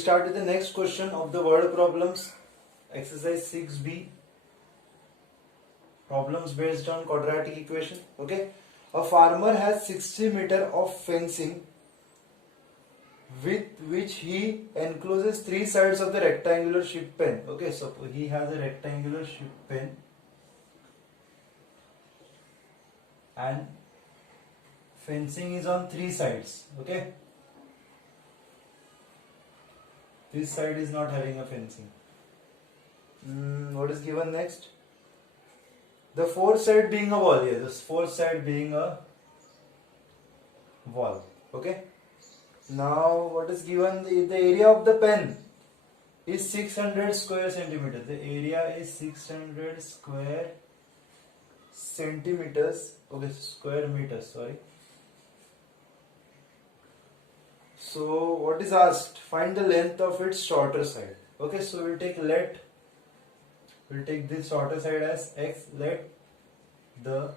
start with the next question of the word problems. Exercise 6b. Problems based on quadratic equation. Okay. A farmer has 60 meter of fencing with which he encloses three sides of the rectangular ship pen. Okay, so he has a rectangular ship pen and fencing is on three sides. Okay, this side is not having a fencing. What is given next? The fourth side being a wall. Yes, the fourth side being a wall. Okay. Now what is given? The area of the pen is 600 square centimeters. The area is 600 square centimeters. Okay, square meters. Sorry. So what is asked? Find the length of its shorter side. Okay, so we'll take this shorter side as x. Let the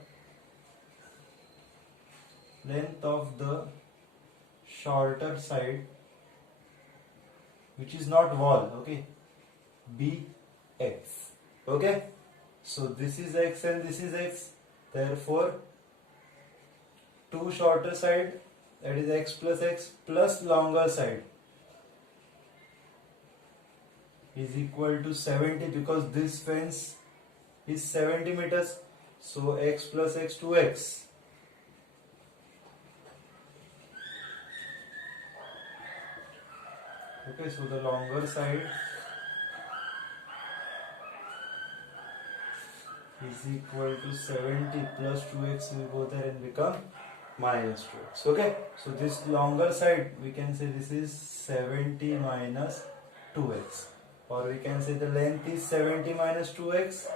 length of the shorter side, which is not wall, okay, be x. Okay, so this is x and this is x. Therefore, two shorter side, that is x plus longer side is equal to 70, because this fence is 70 meters. So x plus x, 2x. Okay, so the longer side is equal to 70 plus 2x will go there and become minus 2x. Okay, so this longer side, we can say this is 70 minus 2x, or we can say the length is 70 minus 2x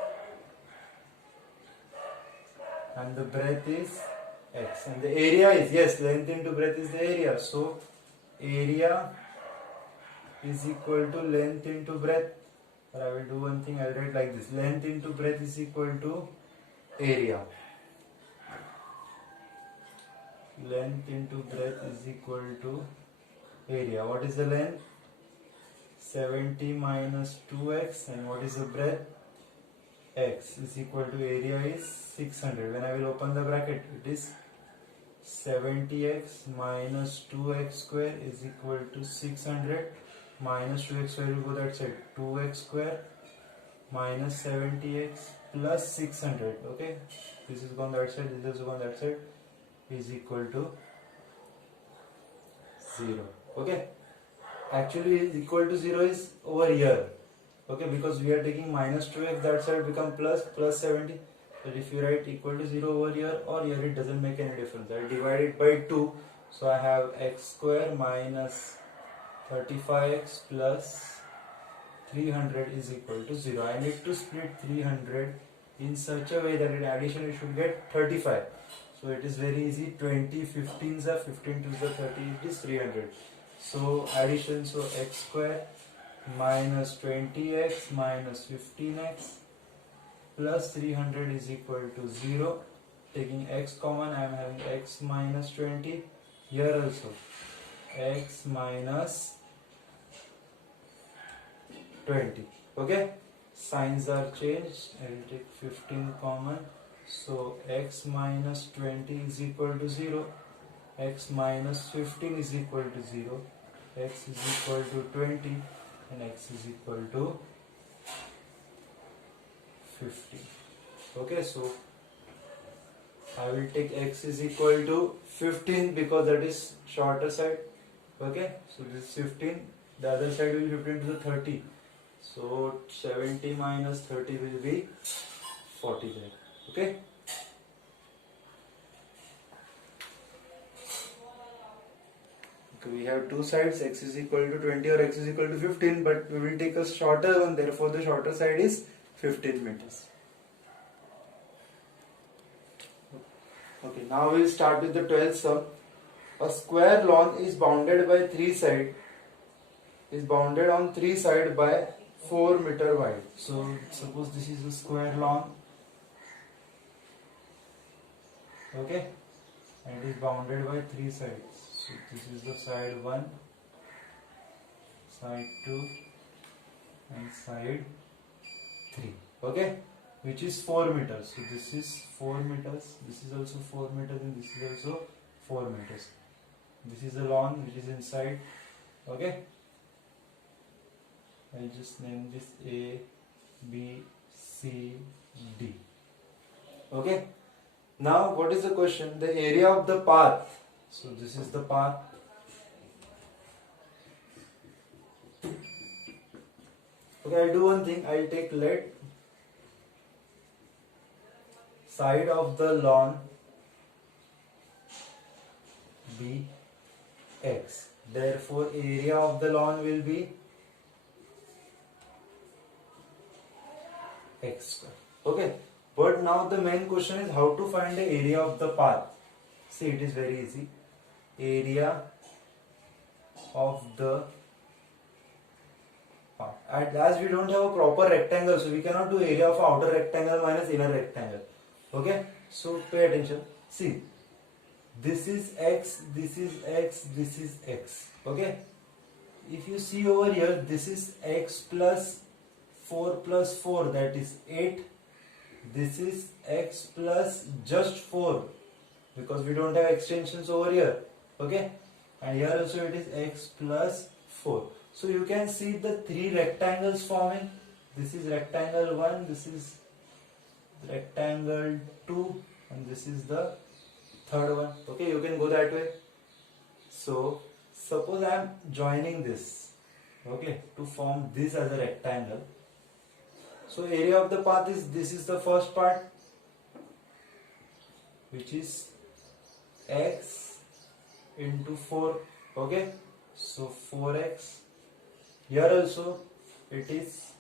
and the breadth is x, and the area is, yes, length into breadth is the area, so area is equal to length into breadth. Or I will do one thing, I will write like this: length into breadth is equal to area. Length into breadth is equal to area. What is the length? 70 minus 2x, and what is the breadth? X is equal to area is 600. When I will open the bracket, it is 70x minus 2x square is equal to 600. Minus 2x square will go that side, 2x square minus 70x plus 600. Okay, this is gone that side, this is gone that side, is equal to 0. Okay, actually is equal to 0 is over here. Okay, because we are taking minus 2x, that side become plus 70. But if you write equal to 0 over here or here, it doesn't make any difference. I divide it by 2, so I have x square minus 35x plus 300 is equal to 0. I need to split 300 in such a way that in addition it should get 35. So it is very easy. 20 15s are 15 to the 30, it is 300. So addition, so x square minus 20x minus 15x plus 300 is equal to 0. Taking x common, I am having x minus 20. Here also x minus 20. Okay, signs are changed. I will take 15 common, so x minus 20 is equal to 0, x minus 15 is equal to 0, x is equal to 20, and x is equal to 50. Okay, so I will take x is equal to 15 because that is shorter side. Okay, so this is 15, the other side will be 15 to the 30. So 70 minus 30 will be 40 there. Okay. Okay, we have two sides, x is equal to 20 or x is equal to 15, but we will take a shorter one, therefore the shorter side is 15 meters. Okay, now we will start with the 12th sum. A square lawn is bounded by three sides, is bounded on three sides by 4 meter wide. So suppose this is a square lawn, okay, and it is bounded by three sides. So this is the side 1, side 2 and side 3. Okay, which is 4 meters. So this is 4 meters, this is also 4 meters, and this is also 4 meters. This is the lawn which is inside. Okay, I'll just name this A, B, C, D. Okay, now what is the question? The area of the path. So this is the path. Okay, I'll do one thing. I'll take let side of the lawn be x. Therefore, area of the lawn will be x square. Okay, but now the main question is how to find the area of the path. See, it is very easy. Area of the path. And as we don't have a proper rectangle, so we cannot do area of outer rectangle minus inner rectangle. Okay, so pay attention. See, this is x, this is x, this is x. Okay, if you see over here, this is x plus 4 plus 4, that is 8. This is x plus just 4 because we don't have extensions over here. Okay, and here also it is x plus 4. So you can see the three rectangles forming. This is rectangle 1, this is rectangle 2, and this is the third one. Okay, you can go that way. So suppose I am joining this, okay, to form this as a rectangle. So area of the path is, this is the first part, which is x into 4. Okay, so 4x. Here also it is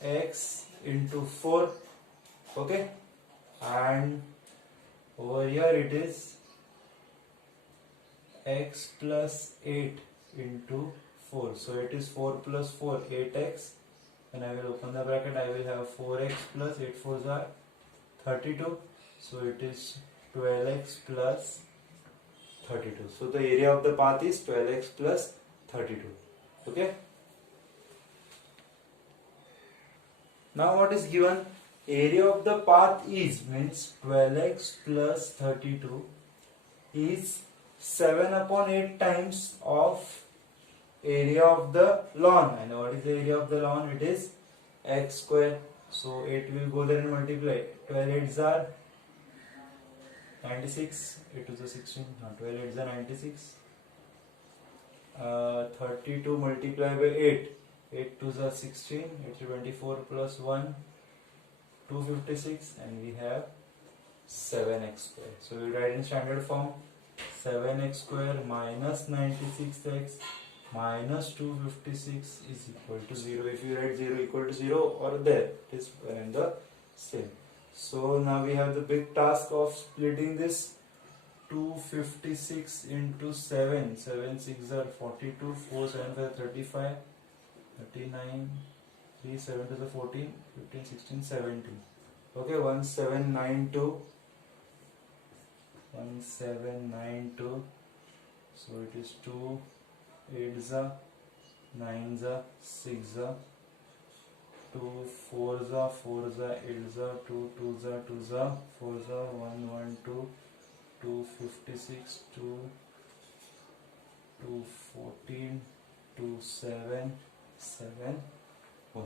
x into 4. Okay, and over here it is x plus 8 into 4. So it is 4 plus 4, 8x. And I will open the bracket, I will have 4x plus 8 4s are 32. So it is 12x plus 32. So the area of the path is 12x plus 32. Okay. Now what is given? Area of the path is, means 12x plus 32 is 7 upon 8 times of area of the lawn. And what is the area of the lawn? It is x square. So 8 will go there and multiply. 12 8s are 96. 8 to the 16. 12 8s are 96. 32 multiplied by 8. 8 2s are 16. 8 to 24 plus 1. 256, and we have 7x square. So we write in standard form 7x square minus 96x minus 256 is equal to 0. If you write 0 equal to 0 or there, it is one and the same. So now we have the big task of splitting this. 256 into 7. 7 6 are 42. 4 7 5 35. 39. 3 7 to the 14, 15, 16, 17. Okay, 1792. 1792. So it is 2 8s, 9s, 6s, 2 4s, 4s, 8s, 2 2s, 2s, 4s, 1 1 2, 256, 2 2 14, 2 7 7 1.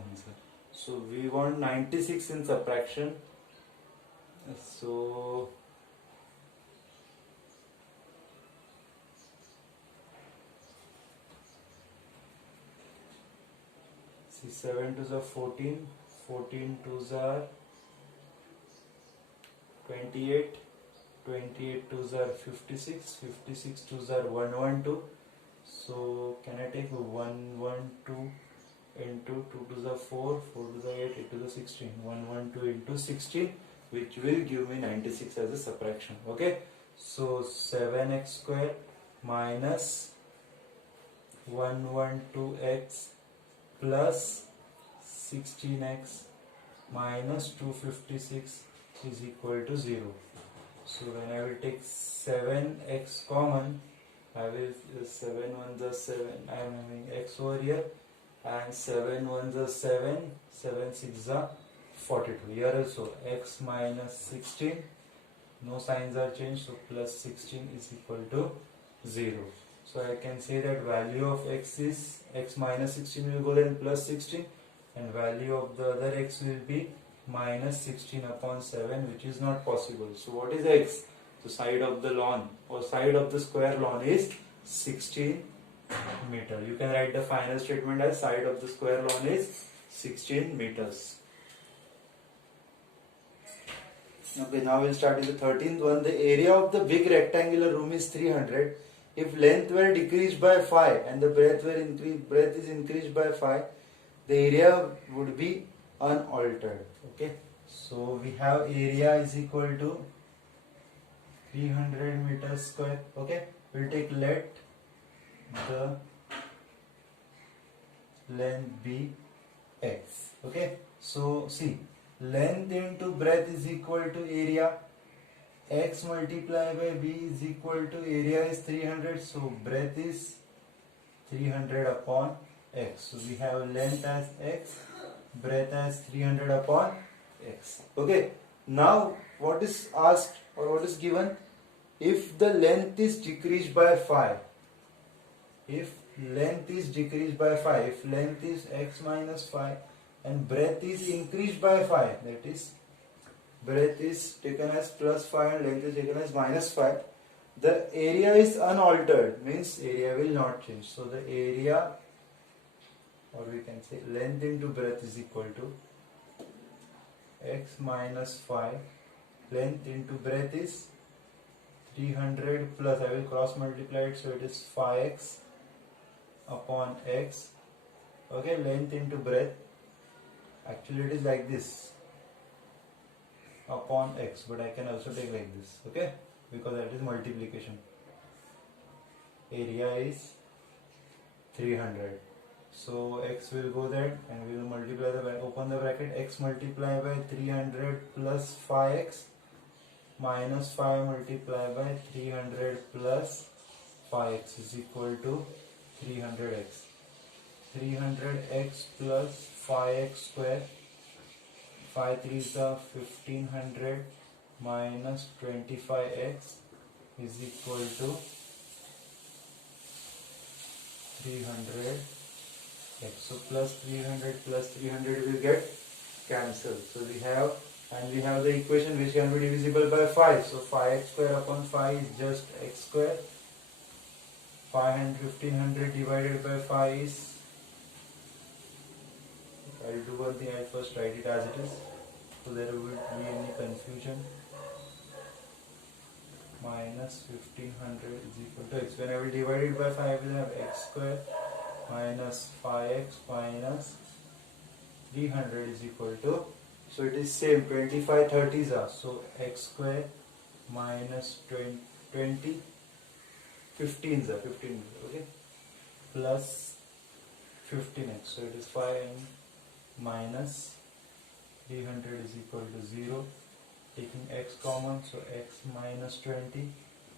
So we want 96 in subtraction. So see, 7 2s are 14, 14 2s are 28, 28 2s are 56, 56 2s are 112. So can I take 112 into 2 to the 4, 4 to the 8, 8 to the 16, 112 into 16, which will give me 96 as a subtraction. Okay, so 7x square minus 112x plus 16x minus 256 is equal to 0. So when I will take 7x common, I will 7 1 the 7. I am having x over here. and 7 ones are 7, 7 6 are 42. Here also x minus 16, no signs are changed, so plus 16 is equal to 0. So I can say that value of x is x minus 16 will go then plus 16, and value of the other x will be minus 16 upon 7, which is not possible. So what is x? The side of the lawn or side of the square lawn is 16 meter. You can write the final statement as side of the square lawn is 16 meters. Okay, now we'll start with the 13th one. The area of the big rectangular room is 300. If length were decreased by 5 and the breadth is increased by 5, the area would be unaltered. Okay, so we have area is equal to 300 meters square. Okay, we'll take let the length be x. Okay, so see, length into breadth is equal to area. X multiplied by b is equal to area is 300, so breadth is 300 upon x. So we have length as x, breadth as 300 upon x. Okay, now what is asked or what is given? If the length is decreased by 5, if length is decreased by 5, if length is x minus 5 and breadth is increased by 5, that is breadth is taken as plus 5 and length is taken as minus 5, the area is unaltered, means area will not change. So the area, or we can say length into breadth, is equal to x minus 5, length into breadth is 300 plus, I will cross multiply it, so it is 5x upon x. Okay, length into breadth, actually it is like this, upon x, but I can also take like this. Okay, because that is multiplication. Area is 300, so x will go there and we will multiply the, open the bracket, x multiplied by 300 plus 5x minus 5 multiplied by 300 plus 5x is equal to 300x. 300x plus 5x square, 5 3s are 1500 minus 25x is equal to 300x. So plus 300 plus 300 will get cancelled. So we have, and we have the equation which can be divisible by 5. So 5x square upon 5 is just x square. 1500 divided by 5 is, I'll do one thing, I'll first write it as it is, so there won't be any confusion. Minus 1500 is equal to x. When I will divide it by 5, I will have x square minus 5x minus 300 is equal to, so it is same, 25 30s are, so x square minus 20 15s are 15, okay, plus 15x, so it is 5 and minus 300 is equal to 0, taking x common, so x minus 20,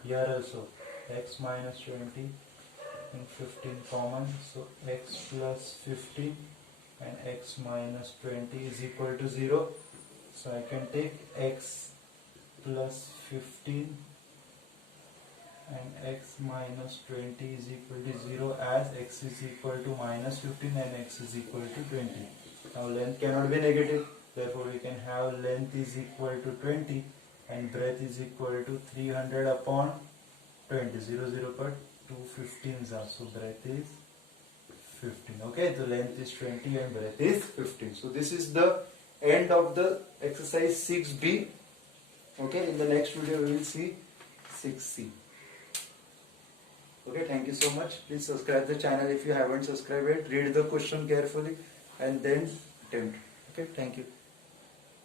here also x minus 20 and 15 common, so x plus 15 and x minus 20 is equal to 0, so I can take x plus 15 and x minus 20 is equal to 0 as x is equal to minus 15 and x is equal to 20. Now length cannot be negative, therefore we can have length is equal to 20 and breadth is equal to 300 upon 20. 0 0 per 2 15s are, so breadth is 15. Okay, the length is 20 and breadth is 15. So this is the end of the exercise 6b. Okay, in the next video we will see 6c. Okay, thank you so much. Please subscribe the channel if you haven't subscribed yet. Read the question carefully and then attempt. Okay, thank you.